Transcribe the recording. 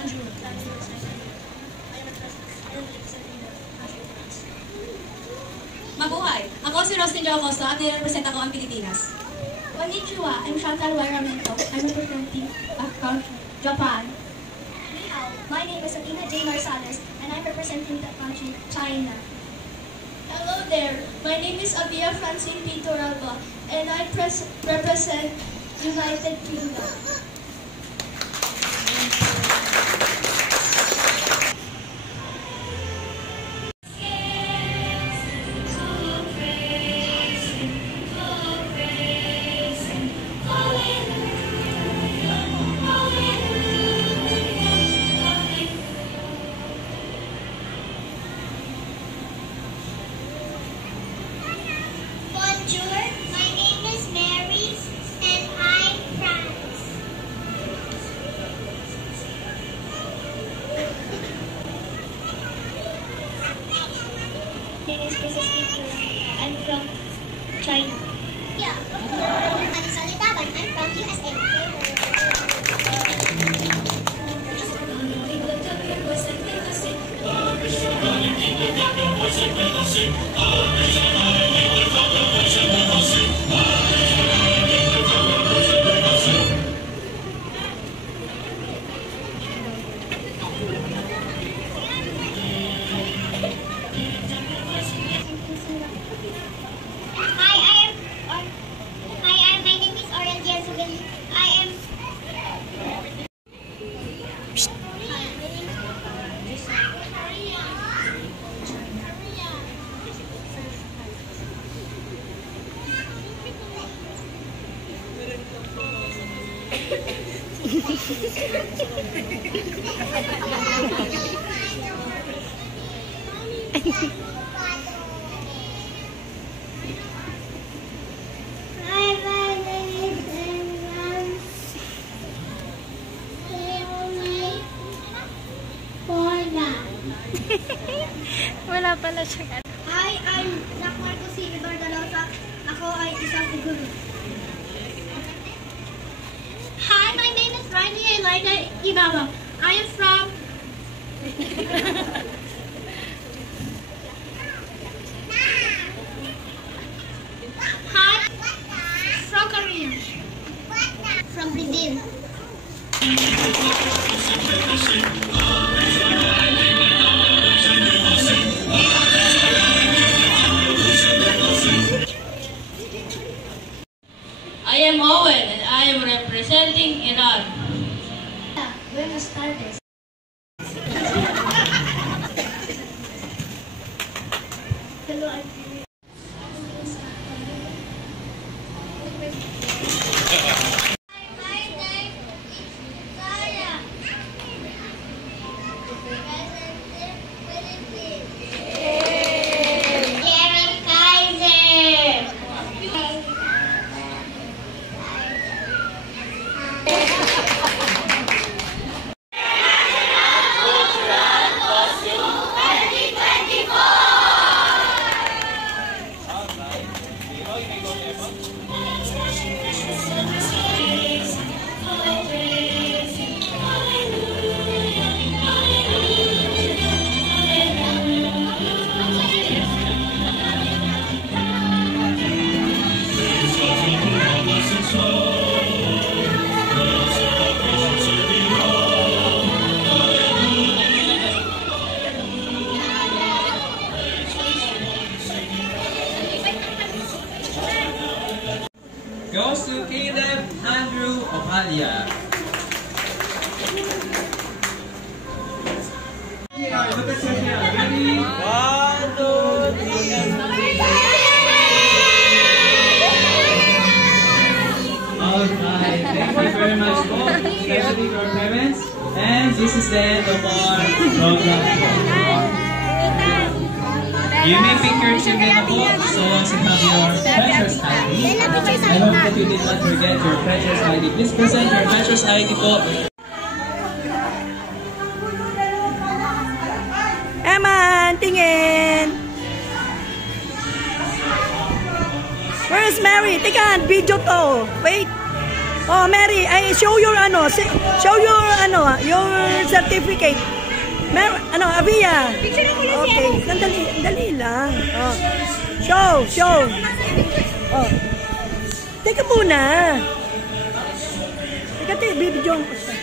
Bonjour. Mabuhay! Ako si Rostin Jocoso at nirepresent ako ang Pilipinas. Konnichiwa, I'm Chantal Wairamento. I'm representing Japan. Ni hao, my name is Athena J. Marsales, and I'm representing the country, China. Hello there, my name is Abia Francine P. Toralba, and I represent United Kingdom. Bonjour, my name is Mary, and I'm France. My name is Princess Victoria. I'm from China. Yeah, I'm Salitaban. I'm from USA. My name is Oren Diazabel. I am. Wala pala siya. Hi, I'm Jack Marcos Silver Dalosa. Ako ay isang guru. Hi, my name is Rainy Elena Ibaba. I am from Hi, from Korea. From Brazil. I am Owen and I am representing Iran. Buenas tardes. Hello, I'm goes to Caleb Andrew Opalia. Here, look at Sophia. Ready? 1, 2, 3. Alright, thank you very much, Paul, especially to our parents. And this is the end of our program. You may pick your children up so as to have your precious ID. I hope that you did not forget your precious ID. Please present your precious ID po. Eman, tingin! Where's Mary? Teka, video to. Wait. Oh, Mary, show your show your your certificate. Avia. Okay, dali lang. Oh. Show. Oh. Teka muna. Teka, video ko siya.